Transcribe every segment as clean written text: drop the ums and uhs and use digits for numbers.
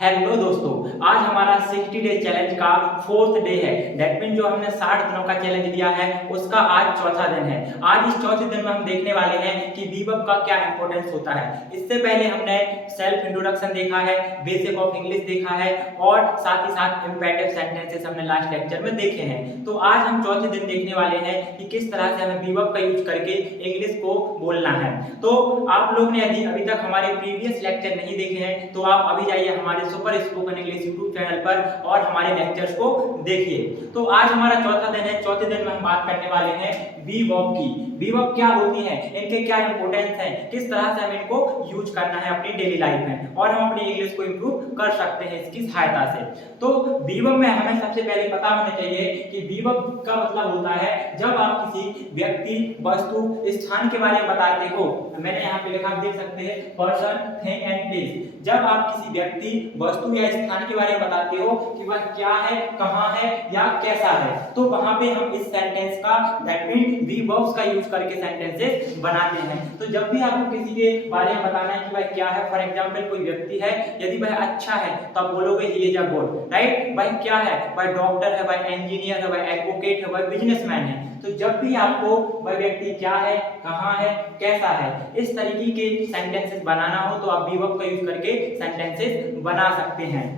Hello दोस्तों, आज हमारा 60 डे चैलेंज का फोर्थ डे है। दैट मीन जो हमने 60 दिनों का चैलेंज दिया है उसका आज चौथा दिन है। आज इस चौथे दिन में हम देखने वाले हैं कि वीवर्ब का क्या इंपॉर्टेंस होता है। इससे पहले हमने सेल्फ इंट्रोडक्शन देखा है, बेसिक ऑफ इंग्लिश देखा है और साथ ही साथ इंपैरेटिव सेंटेंसेस हमने लास्ट लेक्चर में देखे हैं। तो आज हम चौथे दिन देखने वाले हैं कि किस तरह से हमें वीवर्ब का यूज करके इंग्लिश को बोलना है। तो आप लोग ने यदि अभी तक हमारे प्रीवियस लेक्चर नहीं देखे हैं तो आप अभी जाइए हमारे super spoken English YouTube channel पर और हमारे लेक्चर्स को देखिए। तो आज हमारा चौथा दिन है। चौथे दिन में हम बात करने वाले हैं वीवर्ब की। वीवर्ब क्या होती है, इनके क्या इंपॉर्टेंस है, किस तरह से हमें इनको यूज करना है अपनी डेली लाइफ में और हम अपनी इंग्लिश को इंप्रूव कर सकते हैं इसकी सहायता से। तो वीवर्ब में हमें सबसे पहले पता होना चाहिए कि वीवर्ब का मतलब होता है जब आप किसी व्यक्ति, वस्तु, स्थान के बारे में बताते हो। मैंने यहाँ पे लिखा, आप देख सकते हैं, पर्सन, थिंग एंड प्लेस। जब आप किसी व्यक्ति, वस्तु या स्थान के बारे में बताते हो कि वह क्या है, कहाँ है या कैसा है, तो वहां पे हम इस सेंटेंस का दैट मीन वीवर्ब्स का यूज करके सेंटेंसेस बनाते हैं। तो जब भी आपको किसी के बारे में बताना है कि वह क्या है, फॉर एग्जांपल कोई व्यक्ति है, यदि वह अच्छा है तो आप बोलोगे ही इज अ गुड, राइट। वह क्या है, वह डॉक्टर है, वह इंजीनियर है, वह एडवोकेट है, वह बिजनेसमैन है। तो जब भी आपको वह व्यक्ति क्या है, कहाँ है, कैसा है, इस तरीके के सेंटेंसेस बनाना हो तो आप वीवर्ब का यूज करके सेंटेंसेस बना सकते हैं।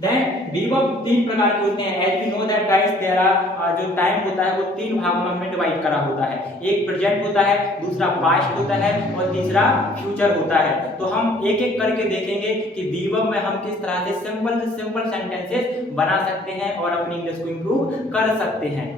देन वीवर्ब तीन प्रकार के होते हैं। As we know that guys there are जो टाइम होता है वो तीन भागों में हमने डिवाइड करा होता है। एक प्रेजेंट होता है, दूसरा पास्ट होता है और तीसरा फ्यूचर होता है। तो हम एक एक करके देखेंगे कि वीवर्ब में हम किस तरह से सिंपल सेंटेंसेस बना सकते हैं और अपनी इंग्लिश को इंप्रूव कर सकते हैं।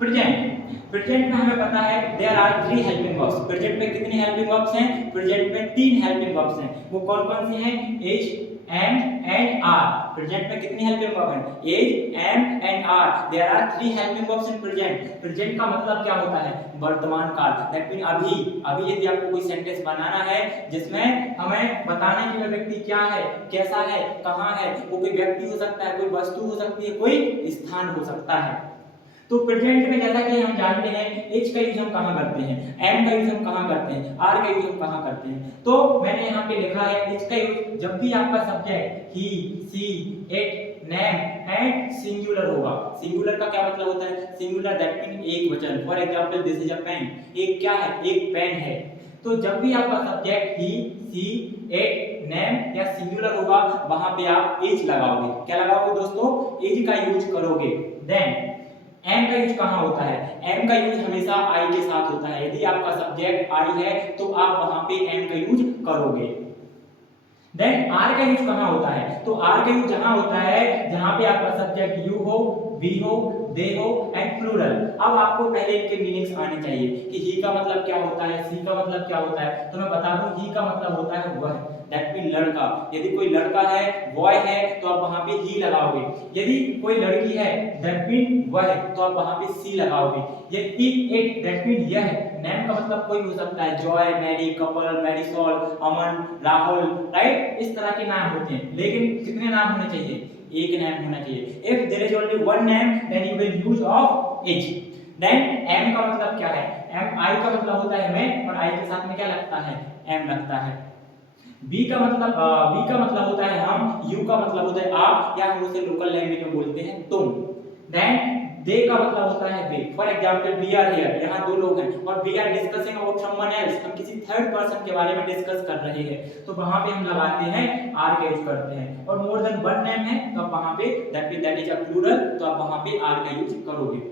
प्रेजेंट में हमें पता है there are 3 helping verbs. Present में कितनी हेल्पिंग वर्ब्स हैं? प्रेजेंट में 3 हेल्पिंग वर्ब्स हैं। वो कौन कौन सी हैं? Is, am and are. Present में कितनी हेल्पिंग वर्ब हैं? Is, am and are. There are 3 helping verbs in present. Present का मतलब क्या होता है? वर्तमान काल। दैट मीन अभी यदि आपको कोई सेंटेंस बनाना है जिसमें हमें बताना है कि वह व्यक्ति क्या है, कैसा है, कहाँ है, वो कोई व्यक्ति हो सकता है, कोई वस्तु हो सकती है, कोई स्थान हो सकता है। तो प्रेजेंट में जैसा कि हम जानते हैं एज का यूज हम कहाँ करते हैं, एम का यूज हम कहाँ करते हैं, आर का यूज हम कहाँ करते हैं। तो मैंने यहाँ पे लिखा है एज का यूज जब भी आपका subject he, she, it, name and singular होगा। सिंगुलर का क्या मतलब होता है? सिंगुलर दैट मीन एक वचन। For example this is a pen. एक क्या है? एक पेन है। तो जब भी आपका subject he, she, it, name या सिंगुलर होगा वहां पे आप एज लगाओगे। क्या लगाओगे दोस्तों? एज का यूज करोगे। देन एम का यूज कहाँ होता है? एम का यूज हमेशा आई के साथ होता है। यदि आपका सब्जेक्ट आई है तो आप वहां पे एम का यूज करोगे। देन आर का यूज कहाँ होता है? तो आर का यूज जहां होता है जहां पे आपका सब्जेक्ट यू हो, वी हो, दे हो एंड प्लूरल। अब आपको पहले इनके मीनिंग्स आने चाहिए कि ही का मतलब क्या होता है, सी का मतलब क्या होता है। तो मैं बता दूं, ही का मतलब होता है वह, दैट मीन लड़का। यदि कोई लड़का है, बॉय है, तो आप वहां पे ही लगाओगे। यदि कोई लड़की है, दैट मीन वह, तो आप वहां पे सी लगाओगे। ये इट दैट मीन यह। नेम का मतलब कोई हो सकता है, जॉय, मैरी, कपल, मैरीसॉल, अमन, राहुल, राइट। इस तरह के नाम होते हैं। लेकिन कितने नाम होने चाहिए? एक नाम होना चाहिए। If there is only one name then you will use of is. Then am का मतलब क्या है? एम आई का मतलब होता है मैं, और आई के साथ में क्या लगता है? एम लगता है। वी का मतलब होता है हम, यू का मतलब होता है आप, या हम उसे लोकल लैंग्वेज में बोलते हैं तुम। देन दे का मतलब होता है वे। For example we are here, यहाँ दो लोग हैं और we are discussing about someone else, हम किसी थर्ड पर्सन के बारे में डिस्कस कर रहे हैं, तो वहां पे हम लगाते हैं आर का यूज करते हैं। और मोर देन वन नेम है तो आप वहां पे दैट इज अ प्लूरल, तो आप वहां पे आर का यूज करोगे।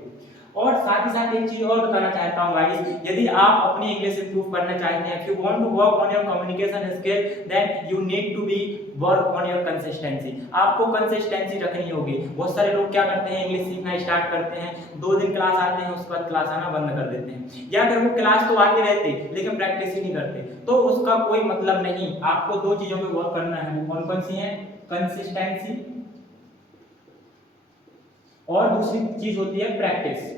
और साथ ही साथ एक चीज और बताना चाहता हूं गाइस, यदि आप अपनी इंग्लिश इंप्रूव करना चाहते हैं, if you want to work on your communication skill then you need to be work on your consistency. आपको कंसिस्टेंसी रखनी होगी। बहुत सारे लोग क्या करते हैं, इंग्लिश सीखना स्टार्ट करते हैं, 2 दिन क्लास आते हैं, उसके बाद क्लास आना बंद कर देते हैं, या अगर वो क्लास तो आते रहते लेकिन प्रैक्टिस ही नहीं करते, तो उसका कोई मतलब नहीं। आपको 2 चीजों पे वर्क करना है। वो कौन कौन सी है? कंसिस्टेंसी और दूसरी चीज होती है प्रैक्टिस।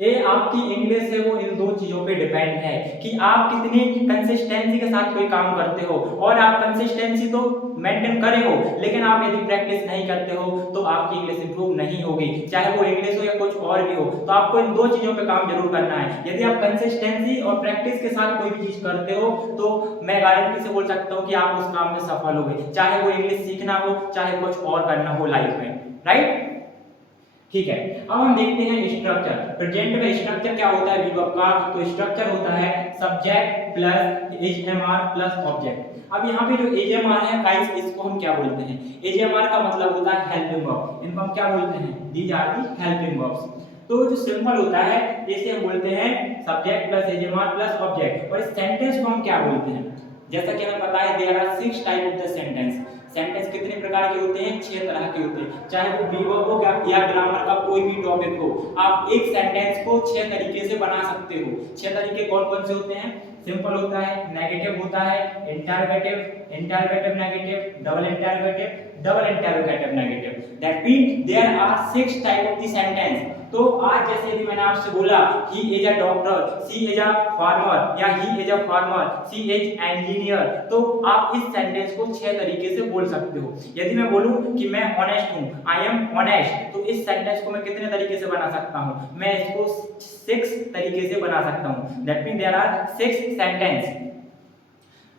ये आपकी इंग्लिश है वो इन दो चीजों पे डिपेंड है कि आप कितनी कंसिस्टेंसी के साथ कोई काम करते हो। और आप कंसिस्टेंसी तो मेंटेन करे हो, लेकिन आप यदि प्रैक्टिस नहीं करते हो तो आपकी इंग्लिश इंप्रूव नहीं होगी, चाहे वो इंग्लिश हो या कुछ और भी हो। तो आपको इन दो चीजों पे काम जरूर करना है। यदि आप कंसिस्टेंसी और प्रैक्टिस के साथ कोई भी चीज करते हो तो मैं गारंटी से बोल सकता हूँ कि आप उस काम में सफल होगे, चाहे वो इंग्लिश सीखना हो, चाहे कुछ और करना हो लाइफ में, राइट। ठीक है, अब हम देखते हैं स्ट्रक्चर। प्रेजेंट में स्ट्रक्चर क्या होता है वीवर्ब का? तो स्ट्रक्चर होता है subject plus HMR plus object. अब यहाँ पे जो एचएमआर है गाइस, इसको हम क्या बोलते हैं? एचएमआर का मतलब होता है हेल्पिंग वर्ब। इनको हम क्या बोलते हैं? These are the helping verbs. तो जो सिंपल होता है इसे हम बोलते हैं subject plus HMR plus object. और इस सेंटेंस को हम क्या बोलते हैं? जैसा कि हमें पता है there are 6 type of the sentence. Sentence कितने प्रकार के होते हैं? 6 तरह के होते हैं, चाहे वो वीवर्ब हो या ग्रामर का कोई भी टॉपिक हो। आप एक सेंटेंस को 6 तरीके से बना सकते हो। 6 तरीके कौन कौन से होते हैं? सिंपल होता है, नेगेटिव होता है, interrogative, interrogative negative, double interrogative negative. That mean there are 6 type of the sentence. तो आज जैसे यदि मैंने आपसे बोला he is a doctor, she is a farmer या he is a farmer, she is engineer, तो आप इस सेंटेंस को 6 तरीके से बोल सकते हो। यदि मैं बोलूं कि मैं ऑनेस्ट हूं, आई एम ऑनेस्ट, तो इस सेंटेंस को मैं कितने तरीके से बना सकता हूं? मैं इसको 6 तरीके से बना सकता हूं। That mean there are 6 sentence.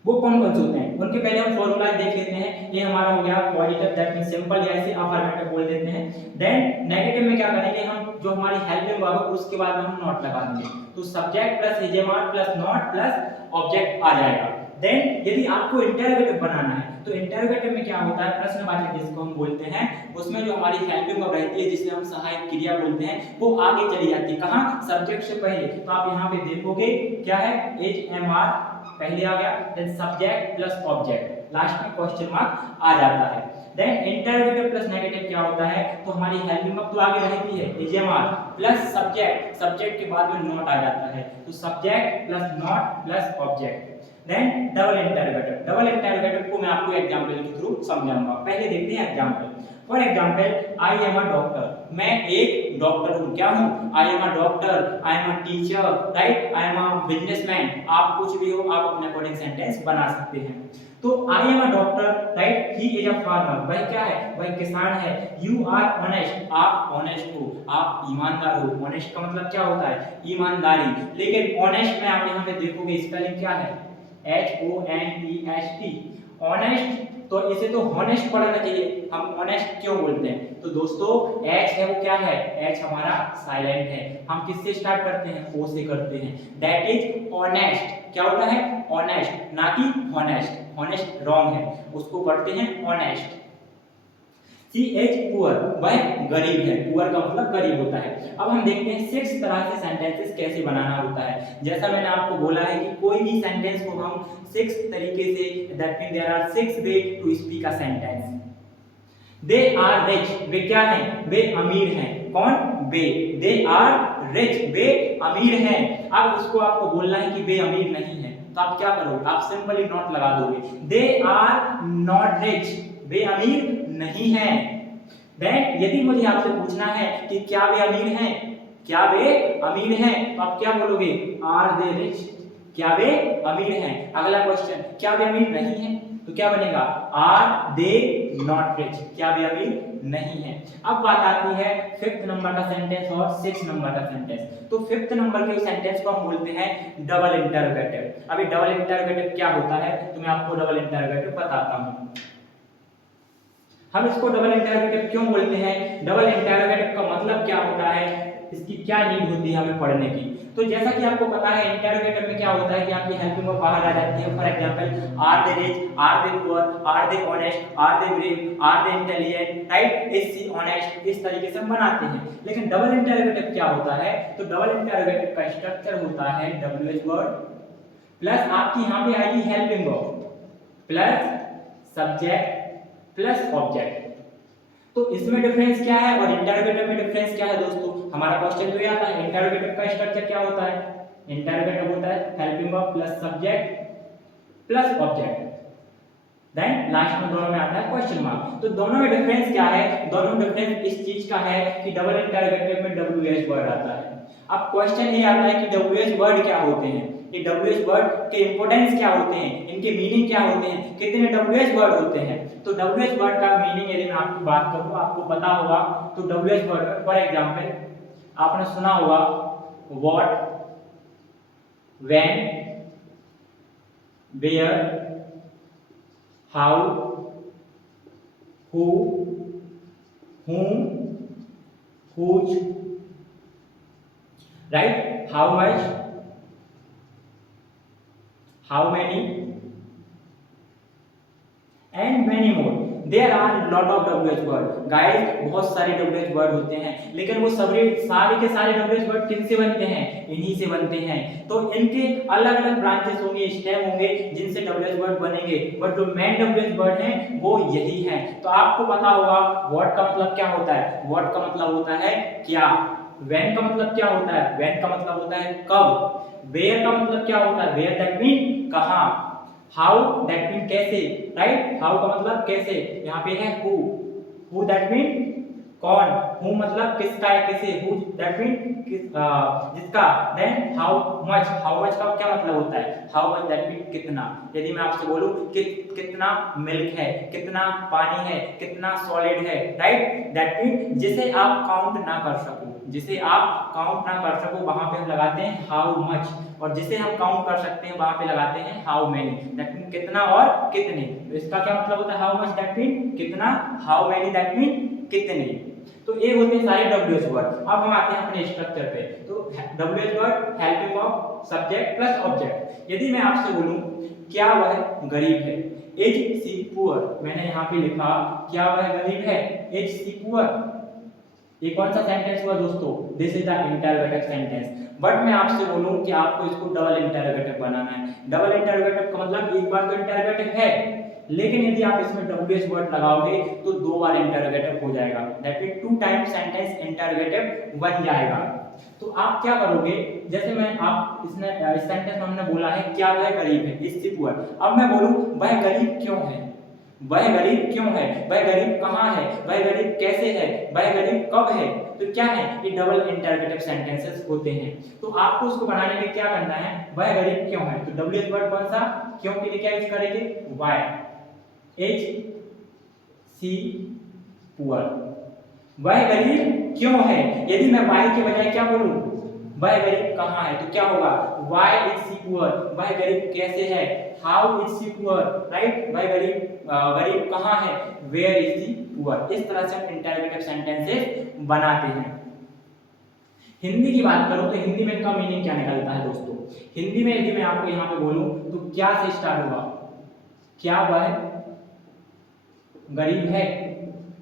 वो कौन कौन से होते हैं उनके पहले हम फॉर्मूला देख लेते हैं। ये हमारा हो गया पॉजिटिव, दैट मीन सिंपल या इसे अफर्मेटिव बोल देते हैं। देन नेगेटिव में क्या करेंगे हम? जो हमारी हेल्पिंग वर्ब है उसके बाद में हम नॉट लगा देंगे, तो सब्जेक्ट प्लस एजेमार प्लस नॉट प्लस ऑब्जेक्ट आ जाएगा। देन यदि आपको इंटरोगेटिव बनाना है तो इंटरोगेटिव में क्या होता है? प्रश्नवाचक जिसको हम बोलते हैं, उसमें जो हमारी हेल्पिंग वर्ब रहती है जिसे हम सहायक क्रिया बोलते हैं, वो आगे चली जाती है। कहां? सब्जेक्ट से पहले। तो आप यहां पे देखोगे क्या है? एच एम आर पहले आ गया, then subject plus object, last में क्वेश्चन मार्क आ जाता है। देन इंटरोगेटिव प्लस नेगेटिव क्या होता है? तो हमारी हेल्पिंग वर्ब तो आगे रहती है एजेमार प्लस सब्जेक्ट, सब्जेक्ट के बाद में नॉट आ जाता है, तो subject plus not plus object. Then double interrogative. Double interrogative को मैं आपको एग्जांपल के थ्रू समझाऊंगा। पहले देखते हैं example. For example, I am a doctor, मैं एक डॉक्टर हूं। क्या हूं? I am a doctor, I am a teacher, right, I am a businessman. आप कुछ भी हो, आप अपने अकॉर्डिंग सेंटेंस बना सकते हैं। तो आई am a doctor, right, he is a farmer, वह क्या है? वह किसान है। यू आर ऑनेस्ट, आप ऑनेस्ट हो, आप ईमानदार हो। ऑनेस्ट का मतलब क्या होता है? ईमानदारी। लेकिन ऑनेस्ट में आप यहाँ पे देखोगे स्पेलिंग क्या है? HONEST, honest. तो इसे तो हॉनेस्ट पढ़ना चाहिए, हम ऑनेस्ट क्यों बोलते हैं? तो दोस्तों एच है वो क्या है? एच हमारा साइलेंट है। हम किससे स्टार्ट करते हैं? ओ से करते हैं। That is honest. क्या होता है? ऑनेस्ट, ना कि हॉनेस्ट। हॉनेस्ट रॉन्ग है, उसको पढ़ते हैं ऑनेस्ट। सी एच पुअर, वह गरीब है। पुअर का मतलब गरीब होता है। अब हम देखते हैं 6 तरह से सेंटेंसेस कैसे बनाना होता है। जैसा मैंने आपको बोला है कि कोई भी सेंटेंस को हम 6 तरीके से, that mean there are 6 way to speak a sentence. They are rich, वे क्या हैं? वे अमीर हैं। कौन? वे। दे आर रिच, वे अमीर हैं। अब उसको आपको बोलना है कि वे अमीर नहीं है, तो आप क्या करोगे? आप सिंपली नॉट लगा दोगे। दे आर नॉट रिच, वे अमीर नहीं हैं। देन यदि मुझे आपसे पूछना है कि क्या वे अमीर हैं, क्या वे अमीर हैं, तो आप क्या बोलोगे? आर दे रिच, क्या वे अमीर हैं। अगला क्वेश्चन, क्या वे अमीर नहीं हैं, तो क्या बनेगा? आर दे नॉट रिच, क्या वे अमीर नहीं है। अब बात आती है 5th नंबर का सेंटेंस और 6th नंबर का सेंटेंस। तो 5th नंबर के सेंटेंस को हम बोलते हैं डबल इंटरोगेटिव। अभी डबल इंटरोगेटिव क्या होता है तो मैं आपको डबल इंटरोगेटिव बताता हूं। हम इसको डबल इंटरोगेटिव क्यों बोलते हैं? डबल इंटरोगेटिव का मतलब क्या होता है, इसकी क्या नीड होती है हमें पढ़ने की? तो जैसा कि आपको पता है इंटरोगेटिव में क्या होता है कि आपकी हेल्पिंग वर्ब बाहर आ जाती है। For example, are they rich, are they poor, are they honest, are they brave, are they intelligent, right, is she honest, इस तरीके से हम बनाते हैं। लेकिन डबल इंटरोगेटिव क्या होता है? तो डबल इंटरोगेटिव का स्ट्रक्चर होता है WH वर्ड प्लस आपकी यहां पे आएगी helping verb plus subject plus object. तो इसमें डिफरेंस क्या है और इंटरोगेटिव में डिफरेंस क्या है दोस्तों? हमारा क्वेश्चन तो ये आता है इंटरोगेटिव का स्ट्रक्चर क्या होता है? इंटरोगेटिव होता है helping verb plus subject plus object, then last में दोनों में आता है क्वेश्चन मार्क। तो दोनों में डिफरेंस क्या है? दोनों डिफरेंस इस चीज का है कि डबल इंटरोगेटिव में WH वर्ड आता है। अब क्वेश्चन ये आता है कि WH वर्ड क्या होते हैं, ये WH वर्ड के इंपोर्टेंस क्या होते हैं, इनके मीनिंग क्या होते हैं, कितने WH वर्ड होते हैं। तो WH वर्ड का मीनिंग यदि मैं आपकी बात करूं, आपको पता होगा तो WH वर्ड फॉर एग्जांपल आपने सुना होगा what, when, where, how, who, whom, whose, right? How much, how many, and many more. There are lot of WH word. Guys, बहुत सारे WH वर्ड होते हैं, लेकिन वो सारे के सारे WH वर्ड किन से बनते हैं? इन्हीं से बनते हैं। तो इनके अलग अलग ब्रांचेस होंगे, स्टेम होंगे जिनसे WH वर्ड बनेंगे, बट जो मेन WH वर्ड हैं वो यही हैं। तो आपको पता होगा व्हाट का मतलब क्या होता है? व्हाट का मतलब होता है क्या। व्हेन का मतलब क्या होता है? व्हेन का मतलब होता है कब। वेयर का मतलब क्या होता है? वेयर दैट मीन कहां। हाउ दैट मीन कैसे, राइट? हाउ का मतलब कैसे। यहाँ पे है हु दैट मीन कौन। हु मतलब किसका या किसे। हु दैट मीन जिसका। देन हाउ मच का क्या मतलब होता है? हाउ मच दैट मीन कितना। यदि मैं आपसे बोलूं कि कितना मिल्क है, कितना पानी है, कितना सॉलिड है, राइट? दैट मीन जिसे आप काउंट ना कर सको, जिसे आप काउंट ना कर सको वहां पे हम लगाते हैं हाउ मच, और जिसे हम काउंट कर सकते हैं वहां पे लगाते हैं हाउ मेनी। दैट मीन कितना और कितने। तो इसका क्या मतलब होता है? हाउ मच दैट मीन कितना, हाउ मेनी दैट मीन कितने। तो ये होते हैं सारे WH वर्ड। अब हम आते हैं अपने स्ट्रक्चर पे। तो WH word helping of subject plus object. यदि मैं आपसे बोलूं क्या वह गरीब है, इज सी पुअर, मैंने यहाँ पे लिखा क्या वह गरीब है, इज सी पुअर। ये कौन सा सेंटेंस हुआ दोस्तों? This is the interrogative sentence. But मैं आपसे बोलूं कि आपको इसको डबल इंटरोगेटिव बनाना है। डबल इंटरोगेटिव का मतलब एक बार तो इंटरोगेटिव है, लेकिन यदि आप इसमें WH वर्ड लगाओगे तो दो बार इंटरोगेटिव हो जाएगा। That mean 2 times sentence interrogative बन जाएगा। तो आप क्या करोगे, जैसे मैं आप इसने इस सेंटेंस में हमने बोला है क्या वह गरीब है, इज सी पुअर। अब मैं बोलूं वह गरीब क्यों है, वह गरीब क्यों है, वह गरीब कहाँ है, वह गरीब कैसे है, वह गरीब कब है। तो क्या है, ये डबल इंटरोगेटिव सेंटेंसेस होते हैं। तो आपको उसको बनाने में क्या करना है, वह गरीब क्यों है। तो WH वर्ड कौन सा, क्यों के लिए क्या यूज करेंगे, वाई, एच सी पुअर। वह गरीब क्यों है। यदि मैं वाई के बजाय क्या बोलूं, वह गरीब कहाँ है, तो क्या होगा, वाई इज सी पुअर, वह गरीब कैसे है, how is she poor, right, वह गरीब कहाँ है, वेयर इज सी पुअर। इस तरह से हम इंटरोगेटिव सेंटेंसेस बनाते हैं। हिंदी की बात करूं तो हिंदी में इनका मीनिंग क्या निकलता है दोस्तों। हिंदी में यदि मैं आपको यहाँ पे बोलूं तो क्या से स्टार्ट होगा, क्या वह गरीब है,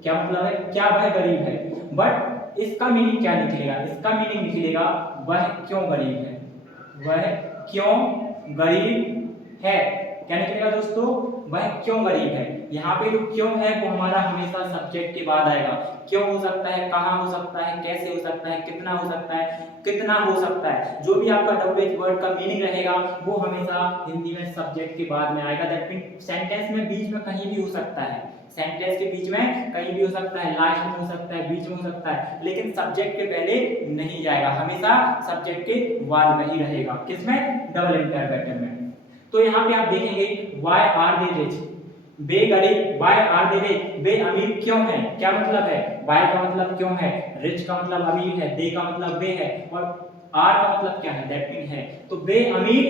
क्या मतलब है, क्या वह गरीब है। बट इसका मीनिंग क्या निकलेगा, इसका मीनिंग निकलेगा वह क्यों गरीब है, वह क्यों गरीब है। क्या निकलेगा दोस्तों, वह क्यों गरीब है। यहाँ पे जो क्यों है वो हमारा हमेशा सब्जेक्ट के बाद आएगा। क्यों हो सकता है, कहाँ हो सकता है, कैसे हो सकता है, कितना हो सकता है, कितना हो सकता है। जो भी आपका WH वर्ड का मीनिंग रहेगा वो हमेशा हिंदी में सब्जेक्ट के बाद में आएगा। दैट मीन सेंटेंस में बीच में कहीं भी हो सकता है, सेंटेंस के बीच में कहीं भी हो सकता है, लास्ट में हो सकता है, बीच में हो सकता है, लेकिन सब्जेक्ट के पहले नहीं जाएगा, हमेशा सब्जेक्ट के बाद में ही रहेगा। किसमें, डबल इंटरोगेटिव में। तो यहाँ पे आप देखेंगे वाई आर दे रिच, बे गरीब, वाई आर दे रिच, बे अमीर क्यों है। क्या मतलब है, वाई का मतलब क्यों है, रिच का मतलब अमीर है, दे का मतलब बे है, और आर का मतलब क्या है, दैट मीन है। तो बे अमीर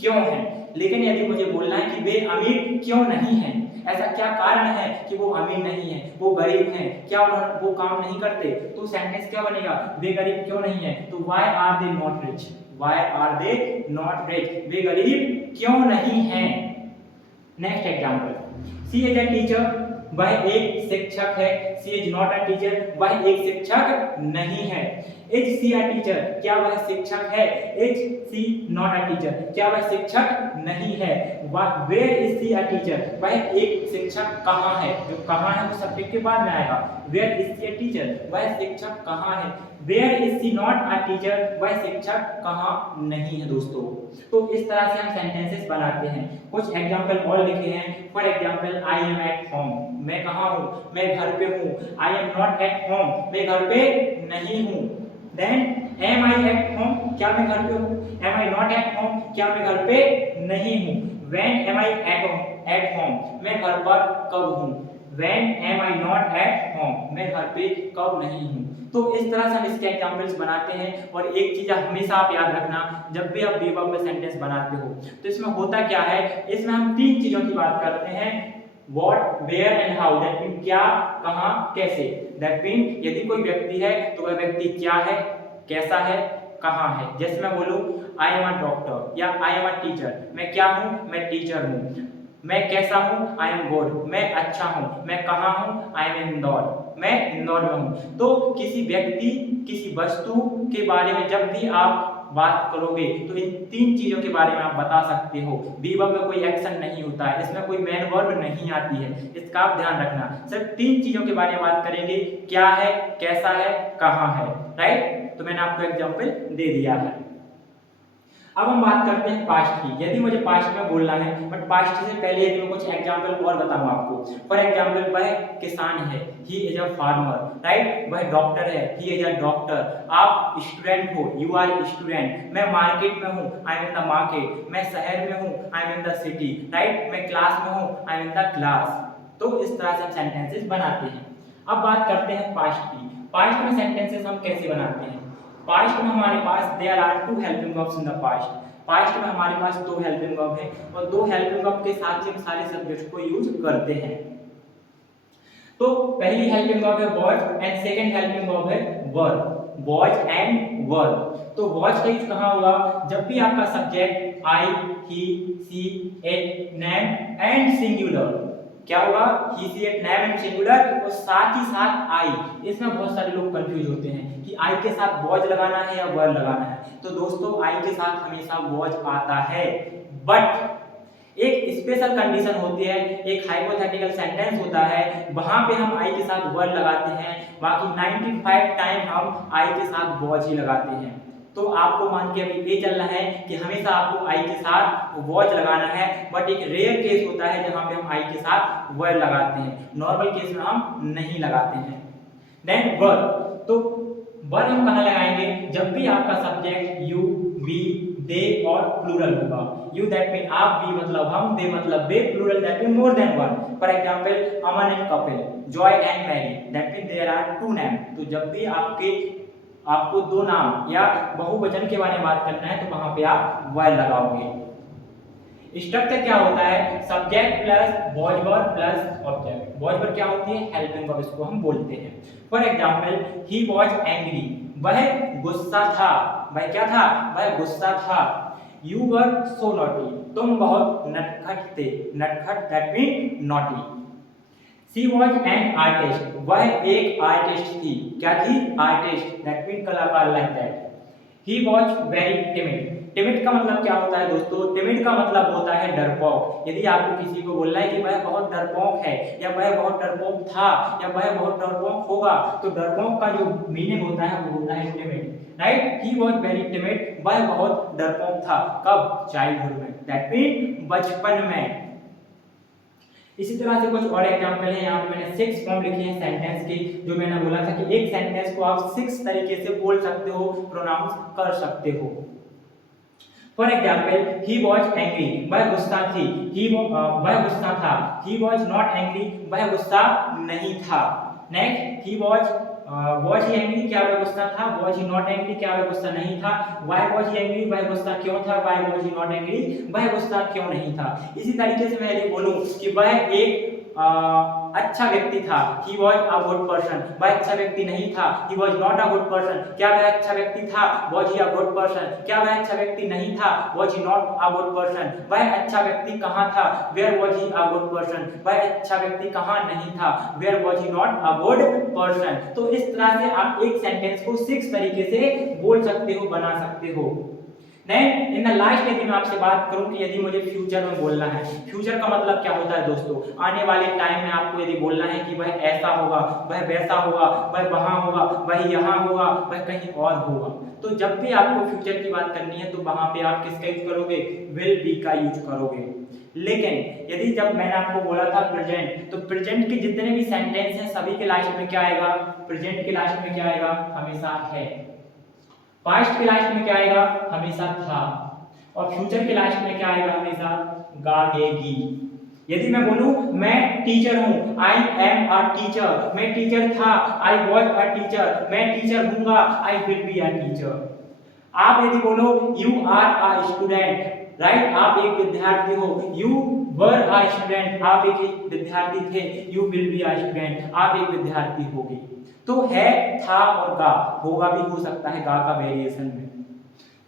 क्यों है। लेकिन यदि मुझे बोलना है कि बे अमीर क्यों नहीं है, ऐसा क्या कारण है कि वो अमीर नहीं है, वो गरीब हैं, क्या वो काम नहीं करते, तो सेंटेंस क्या बनेगा, वे गरीब क्यों नहीं है। तो why are they not rich, why are they not rich, वे गरीब क्यों नहीं हैं। Next example, she is a teacher, वह एक शिक्षक है, she is not a teacher, वह एक शिक्षक नहीं है। इज सी अ टीचर, क्या वह शिक्षक है? Is she not a teacher, क्या वह शिक्षक नहीं है? Where is she a teacher, वह एक शिक्षक कहाँ है? जो कहाँ है वो सब्जेक्ट के बाद में आएगा। Where is she a teacher, वह शिक्षक कहाँ है? Where is she not a teacher, वह शिक्षक कहाँ नहीं है दोस्तों। तो इस तरह से हम सेंटेंसेस बनाते हैं। कुछ एग्जाम्पल और लिखे हैं। For example, I am at home, मैं कहाँ हूँ? मैं घर पे हूँ। I am not at home, मैं घर पे नहीं हूँ। Then am I at home, क्या मैं घर पे हूँ? Am I not at home, क्या मैं घर पे नहीं हूँ? When am I at home, मैं घर पर कब हूँ? When am I not at home, मैं घर पे कब नहीं हूँ। तो इस तरह से हम इसके एग्जाम्पल्स बनाते हैं। और एक चीज हमेशा आप याद रखना, जब भी आप वर्ब में सेंटेंस बनाते हो तो इसमें होता क्या है, इसमें हम तीन चीजों की बात करते हैं। What, where and how. That mean क्या, कहां, कैसे। दैट मीन यदि कोई व्यक्ति है तो वह व्यक्ति क्या है, कैसा है, कहां है। जैसे मैं बोलूं आई एम अ डॉक्टर या आई एम अ टीचर, मैं क्या हूं? मैं टीचर हूं। मैं कैसा हूं? आई एम गुड, मैं अच्छा हूं। मैं कहां हूं? आई एम इंदौर, मैं इंदौर में हूं। तो किसी व्यक्ति, किसी वस्तु के बारे में जब भी आप बात करोगे तो इन तीन चीजों के बारे में आप बता सकते हो। वर्ब में कोई एक्शन नहीं होता है, इसमें कोई मेन वर्ब नहीं आती है, इसका आप ध्यान रखना। सिर्फ तीन चीजों के बारे में बात करेंगे, क्या है, कैसा है, कहां है। राइट, तो मैंने आपको एग्जांपल दे दिया है। अब हम बात करते हैं पास्ट की। यदि मुझे पास्ट में बोलना है, बट पास्ट से पहले यदि मैं कुछ एग्जांपल और बताऊं आपको। फॉर एग्जांपल, वह किसान है, ही इज अ फार्मर। राइट, वह डॉक्टर है, ही इज अ डॉक्टर। आप स्टूडेंट हो, यू आर स्टूडेंट। मैं मार्केट में हूँ, I M in the market. मैं शहर में हूँ, I M in the city. Right, मैं क्लास में हूँ, I M in the class. तो इस तरह से हम सेंटेंसेस बनाते हैं। अब बात करते हैं पास्ट की। पास्ट में सेंटेंसेस हम कैसे बनाते हैं? पास्ट में हमारे पास there are two helping verbs in the past. Past में हमारे पास दो हेल्पिंग वर्ब है और दो हेल्पिंग वर्ब के साथ ही हम सारे सब्जेक्ट्स को यूज करते हैं। तो पहली हेल्पिंग वर्ब है was and second helping verb है वर। वॉज एंड वर। तो वॉज का यूज कहां होगा? जब भी आपका subject I, he, she, it, name and singular, क्या होगा? He, she, it, name and singular और साथ ही साथ आई। इसमें बहुत सारे लोग कंफ्यूज होते हैं कि आई के साथ वॉज लगाना है या वर लगाना है। तो दोस्तों आई के साथ हमेशा वॉज आता है, बट एक स्पेशल कंडीशन होती है, एक हाइपोथेटिकल सेंटेंस होता है, वहां पे हम आई के साथ वर लगाते हैं। बाकी 95 टाइम हम आई के साथ वॉज ही लगाते हैं। तो आपको मान के अभी ये चलना है कि हमेशा आपको आई के साथ वॉच लगाना है, बट एक रेयर केस होता है जहां पे हम आई के साथ वर लगाते हैं, नॉर्मल केस में हम नहीं लगाते हैं। देन वर, तो वर हम कहाँ लगाएंगे? जब भी आपका सब्जेक्ट यू, वी, दे और प्लूरल होगा। यू दैट मीन आप, वी मतलब हम, दे मतलब वे, plural that mean more than one. For example, Aman and Kapil, Joy and Mary, that mean there are two name. तो जब भी आपको दो नाम या बहुवचन के बारे में बात करना है तो वहां पे आप वर लगाओगे। स्ट्रक्चर क्या होता है? Subject plus was verb plus object. Was verb क्या होती है? हेल्पिंग वर्ब, इसको हम बोलते हैं। For example, he was angry, वह गुस्सा था। वह क्या था? वह गुस्सा था। यू वर सो नॉटी, तुम बहुत नटखट थे। नटखट that mean naughty. She was an artist, वह एक आर्टिस्ट थी। क्या थी? आर्टिस्ट दैट मीन कलाकार, like that. He was very timid. Timid का मतलब क्या होता है दोस्तों? टिमिड का मतलब होता है डरपोक। यदि आपको किसी को बोलना है कि वह बहुत डरपोक है या वह बहुत डरपोक था या वह बहुत डरपोक होगा, तो डरपोक का जो मीनिंग होता है वो होता है timid. Right, he was very timid, वह बहुत डरपोक था। कब? चाइल्डहुड में, दैट मीन बचपन में। इसी तरह से कुछ और एग्जांपल है। यहाँ पे मैंने 6 फॉर्म लिखे हैं सेंटेंस की, जो मैंने बोला था कि एक सेंटेंस को आप 6 तरीके से बोल सकते हो, प्रोनाउंस कर सकते हो। For example, he was angry, वह गुस्सा थी। वह गुस्सा था। ही वॉज नॉट एंग्री, वह गुस्सा नहीं था। Next, he was he angry, क्या वह गुस्सा था? वॉज ही नॉट एंग्री, क्या वह गुस्सा नहीं था? व्हाई वॉज ही एंग्री, वह गुस्सा क्यों था? Why was he not angry, वह गुस्सा क्यों नहीं था? इसी तरीके से मैं यदि बोलूं कि वह एक अच्छा व्यक्ति था, he was a good person, वह अच्छा व्यक्ति नहीं था, he was not a good person, क्या वह अच्छा व्यक्ति था, was he a good person, क्या वह अच्छा व्यक्ति नहीं था, was he not a good person, वह अच्छा व्यक्ति कहाँ था, where was he a good person, वह अच्छा व्यक्ति कहाँ नहीं था, where was he not a good person. तो इस तरह से आप एक सेंटेंस को 6 तरीके से बोल सकते हो, बना सकते हो। नहीं, इन द लास्ट यदि मैं आपसे बात करूं कि यदि मुझे फ्यूचर में बोलना है, फ्यूचर का मतलब क्या होता है दोस्तों, आने वाले टाइम में आपको यदि बोलना है कि वह ऐसा होगा, वह वैसा होगा, वह वहां होगा, वह यहाँ होगा, वह कहीं और होगा। तो जब भी आपको फ्यूचर की बात करनी है तो वहां पे आप किसका यूज करोगे, विल बी का यूज करोगे। लेकिन यदि जब मैंने आपको बोला था प्रेजेंट, तो प्रेजेंट के जितने भी सेंटेंस हैं सभी के लास्ट में क्या आएगा, प्रेजेंट के लास्ट में क्या आएगा, हमेशा है। पास्ट के लास्ट में क्या आएगा, हमेशा था। और फ्यूचर के लास्ट में क्या आएगा, हमेशा गागेगी। यदि मैं बोलूं मैं टीचर हूं, आई एम अ टीचर, मैं टीचर था, आई वॉज अ टीचर, मैं टीचर हूंगा, I will be a teacher. आप यदि बोलो you are a student, right, आप एक विद्यार्थी हो, यू वर अ स्टूडेंट, आप एक विद्यार्थी थे, you will be a student, आप एक विद्यार्थी होगे। तो है, था और गा, होगा भी हो सकता है गा का वेरिएशन में।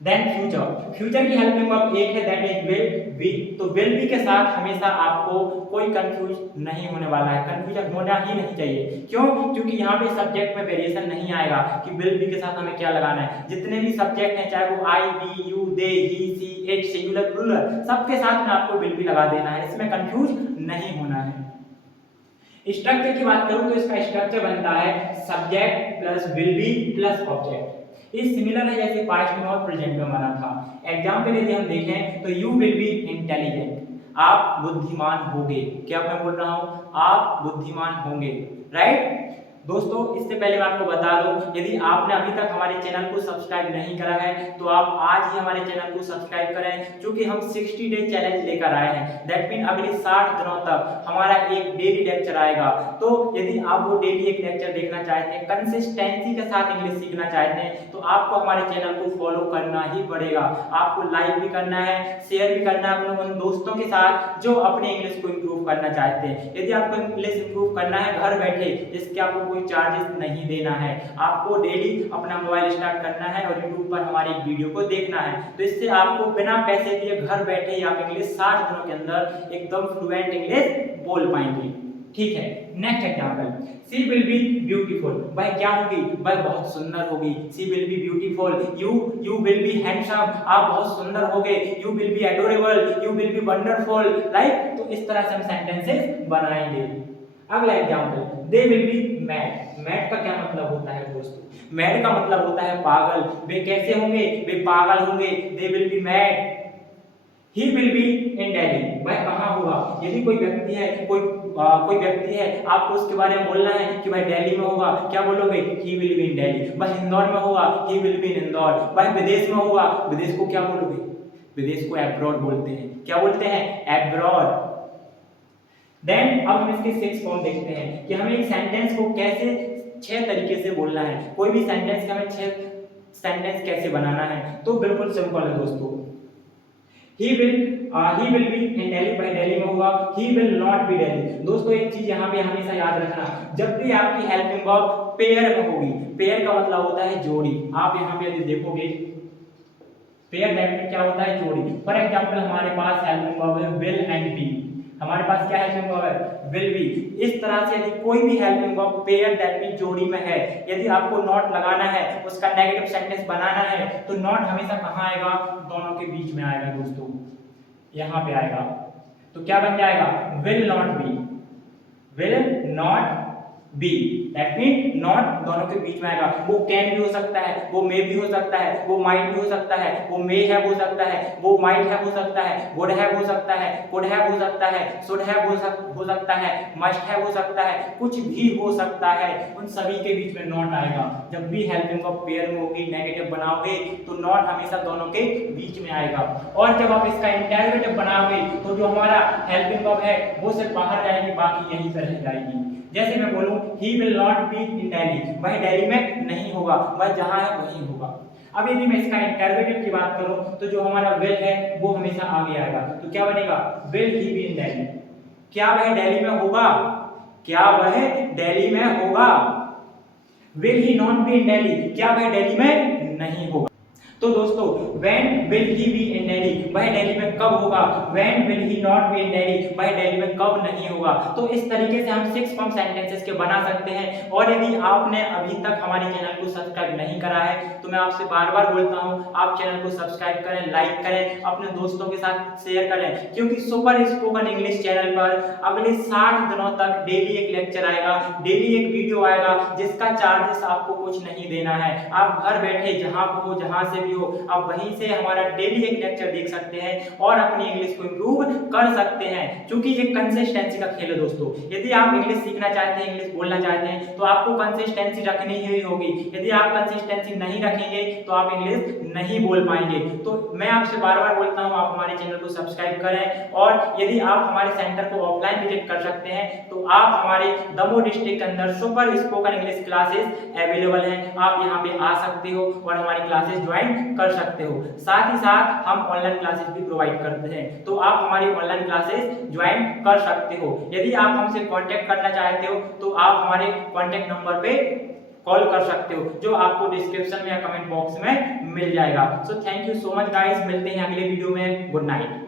देन फ्यूचर, फ्यूचर की हेल्पिंग वर्ब एक है, दैट इज विल बी। तो विल बी के साथ हमेशा आपको कोई कंफ्यूज नहीं होने वाला है, कंफ्यूजन होना ही नहीं चाहिए। क्यों, क्योंकि यहाँ पे सब्जेक्ट में वेरिएशन नहीं आएगा कि विल बी के साथ हमें क्या लगाना है। जितने भी सब्जेक्ट हैं, चाहे वो I, we, you, they, he, she, it, singular, plural, सबके साथ में आपको विल बी लगा देना है, इसमें कंफ्यूज नहीं होना है। स्ट्रक्चर की बात करूं तो इसका स्ट्रक्चर बनता है subject plus will be plus object. ये सिमिलर है जैसे पास्ट में और प्रेजेंट में बना था। एग्जांपल यदि हम देखें तो यू विल बी इंटेलिजेंट, आप बुद्धिमान होंगे। क्या मैं बोल रहा हूं, आप बुद्धिमान होंगे, राइट। दोस्तों इससे पहले मैं आपको बता दूं, यदि आपने अभी तक हमारे चैनल को सब्सक्राइब नहीं करा है तो आप आज ही हमारे चैनल को सब्सक्राइब करें, क्योंकि हम 60 डे चैलेंज लेकर आए हैं। दैट मीन अगले 60 दिनों तक हमारा एक डेली लेक्चर आएगा। तो यदि आप वो डेली एक लेक्चर देखना चाहते हैं, कंसिस्टेंसी के साथ इंग्लिश सीखना चाहते हैं, तो आपको हमारे चैनल को फॉलो करना ही पड़ेगा। आपको लाइक भी करना है, शेयर भी करना है अपने उन दोस्तों के साथ जो अपने इंग्लिश को इंप्रूव करना चाहते हैं। यदि आपको इंग्लिश इंप्रूव करना है घर बैठे, जिसके आपको कोई चार्जेस नहीं देना है, आपको डेली अपना मोबाइल स्टार्ट करना है और यूट्यूब पर हमारी वीडियो को देखना है, तो इससे आपको बिना पैसे दिए घर बैठे ही आप इंग्लिश 60 दिनों के अंदर एकदम फ्लुएंट इंग्लिश बोल पाएंगे। ठीक है, next example, she will be beautiful, वह क्या होगी, वह बहुत सुंदर होगी। She will be beautiful, you will be handsome, आप बहुत सुंदर होगे। You will be adorable, you will be wonderful, right. तो इस तरह से हम सेंटेंसेस बनाएंगे। अगला example, they will be mad, mad का क्या मतलब होता है दोस्तों, मैड का मतलब होता है पागल। वे कैसे होंगे, वे पागल होंगे, they will be mad. He will be in Delhi, वह कहाँ होगा। यदि कोई व्यक्ति है, कोई व्यक्ति है, आपको उसके बारे में बोलना है कि वह दिल्ली में होगा, क्या बोलोगे, he will be in Delhi. वह इंदौर में होगा, he will be in Indore. वह विदेश में होगा, विदेश को क्या बोलोगे, विदेश को एब्रॉड बोलते हैं। क्या बोलते हैं, एब्रॉड। देन अब हम इसके 6 फॉर्म देखते हैं कि हमें एक सेंटेंस को कैसे 6 तरीके से बोलना है। कोई भी सेंटेंस का हमें 6 सेंटेंस कैसे बनाना है, तो बिल्कुल सिंपल है दोस्तों। he will be in Delhi, भाई दिल्ली में होगा। he will not be Delhi। दोस्तों एक चीज यहाँ पे हमेशा याद रखना, जब भी आपकी हेल्पिंग वर्ब पेयर में होगी, पेयर का मतलब होता है जोड़ी। आप यहाँ पे यदि देखोगे पेयर, दैट मीन क्या होता है, जोड़ी। फॉर एग्जांपल हमारे पास हेल्पिंग वर्ब है will and be, हमारे पास क्या हेल्पिंग वर्ब है, will be। इस तरह से यदि कोई भी helping verb pair, that mean जोड़ी में है, यदि आपको नॉट लगाना है, उसका नेगेटिव सेंटेंस बनाना है, तो नॉट हमेशा कहाँ आएगा, दोनों के बीच में आएगा दोस्तों, यहाँ पे आएगा। तो क्या बन जाएगा, will not be, will not be, that mean not दोनों के बीच में आएगा। वो कैन भी हो सकता है, वो मे भी हो सकता है, वो माइट भी हो सकता है, वो मे हैव हो सकता है, वो माइट हैव हो सकता है, वुड हैव हो सकता है, कुड हैव हो सकता है, शुड हैव हो सकता है, मस्ट हैव हो सकता है, कुछ भी हो सकता है। उन सभी के बीच में नॉट आएगा। जब भी हेल्पिंग वर्ब पेयर में होगी, नेगेटिव बनाओगे, तो नॉट हमेशा दोनों के बीच में आएगा। और जब आप इसका इंटरोगेटिव बनाओगे, तो जो हमारा हेल्पिंग वर्ब है वो सिर्फ बाहर जाएगी, बाकी यहीं पर रह जाएगी। जैसे मैं बोलूं he will not be in Delhi, वह दिल्ली में नहीं होगा, वह जहां है वहीं होगा। अब यदि मैं इसका इंटरोगेटिव की बात करूं, तो जो हमारा will है वो हमेशा आगे आएगा। तो क्या बनेगा, will he be in Delhi, क्या वह दिल्ली में होगा? क्या वह दिल्ली में होगा? Will he not be in Delhi? क्या वह दिल्ली में नहीं होगा? तो दोस्तों when will he be in Delhi? वह दिल्ली में कब होगा? when will he not be in Delhi? वह दिल्ली में कब नहीं होगा? तो इस तरीके से हम 6 फॉर्म सेंटेंसेस के बना सकते हैं। और यदि आपने अभी तक हमारे चैनल को सब्सक्राइब नहीं करा है तो मैं आपसे बार बार बोलता हूं, आप चैनल को सब्सक्राइब करें, लाइक करें, अपने दोस्तों के साथ शेयर करें, क्योंकि सुपर स्पोकन इंग्लिश चैनल पर अगले 60 दिनों तक डेली एक लेक्चर आएगा, डेली एक वीडियो आएगा, जिसका चार्जेस आपको कुछ नहीं देना है। आप घर बैठे जहां हो, जहां से भी हो, आप वहीं से हमारा डेली एक लेक्चर देख सकते हैं और अपनी इंग्लिश को इंप्रूव कर सकते हैं, क्योंकि ये कंसिस्टेंसी का खेल है दोस्तों। यदि आप इंग्लिश सीखना चाहते हैं, इंग्लिश बोलना चाहते हैं, तो आपको कंसिस्टेंसी रखनी ही होगी। यदि आप कंसिस्टेंसी नहीं रखेंगे तो आप इंग्लिश नहीं बोल पाएंगे। तो मैं आपसे बार बार बोलता हूं, आप हमारे चैनल को सब्सक्राइब करें। और यदि आप हमारे सेंटर को ऑफलाइन विजिट कर सकते हैं तो आप हमारे दमोह डिस्ट्रिक्ट के अंदर super spoken English classes available हैं, आप यहां पे आ सकते हो और हमारी क्लासेस ज्वाइन कर सकते हो। साथ ही साथ हम ऑनलाइन क्लासेस भी प्रोवाइड करते हैं, तो आप हमारी ऑनलाइन क्लासेस ज्वाइन कर सकते हो। यदि आप हमसे कांटेक्ट करना चाहते हो तो आप हमारे कांटेक्ट नंबर पे कॉल कर सकते हो, जो आपको डिस्क्रिप्शन में या कमेंट बॉक्स में मिल जाएगा। So thank you so much guys, मिलते हैं अगले वीडियो में। Good night.